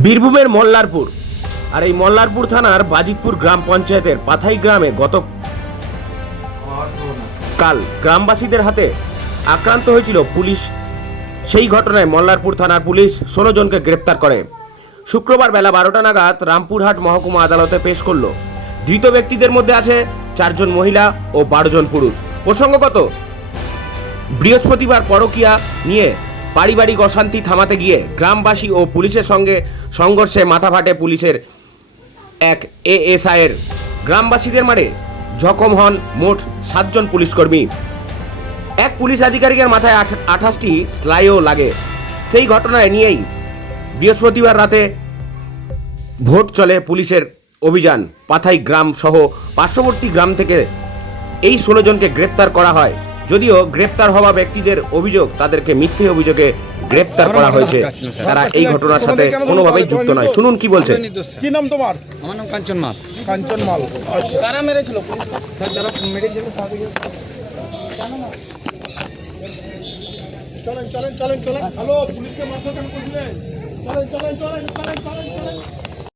বীরভূমের মল্লারপুর আর এই মল্লারপুর থানার বাজিতপুর গ্রাম পঞ্চায়েতের পাথাই গ্রামে কাল গ্রামবাসীদের হাতে আক্রান্ত হয়েছিল পুলিশ। সেই ঘটনায় মল্লারপুর থানার পুলিশ 16 জনকে গ্রেপ্তার করে। শুক্রবার বেলা 12টা নাগাদ রামপুরহাট মহকুমা আদালতে পেশ করল। ধৃত ব্যক্তিদের মধ্যে আছে 4 জন মহিলা ও 12 জন পুরুষ। প্রসঙ্গগত, বৃহস্পতিবার পরকীয়া নিয়ে পারিবারিক অশান্তি থামাতে গিয়ে গ্রামবাসী ও পুলিশের সঙ্গে সংঘর্ষে মাথা ফাটে পুলিশের এক এএসআইয়ের। গ্রামবাসীদের মারে জখম হন মোট 7 জন পুলিশকর্মী। এক পুলিশ আধিকারিকের মাথায় 28টি স্লাইও লাগে। সেই ঘটনায় নিয়েই বৃহস্পতিবার রাতে ভোট চলে পুলিশের অভিযান। পাথাই গ্রাম সহ পার্শ্ববর্তী গ্রাম থেকে এই 16 জনকে গ্রেপ্তার করা হয়। যদিও গ্রেপ্তার হওয়া ব্যক্তিদের অভিযোগ তাদেরকে মিথ্যে অভিযোগে গ্রেপ্তার করা হয়েছে, তারা এই ঘটনার সাথে কোনোভাবেই যুক্ত নয়। শুনুন কি বলছেন। কি নাম তোমার? আমার নাম কাঞ্চন মাল। কাঞ্চন মাল। আচ্ছা, কারা মেরেছিল? স্যার যারা মেরেছিল তাদেরকে চলেন চলেন চলেন চলেন। হ্যালো, পুলিশকে মারধর কেন করছিলেন? চলেন চলেন চলেন চলেন চলেন চলেন।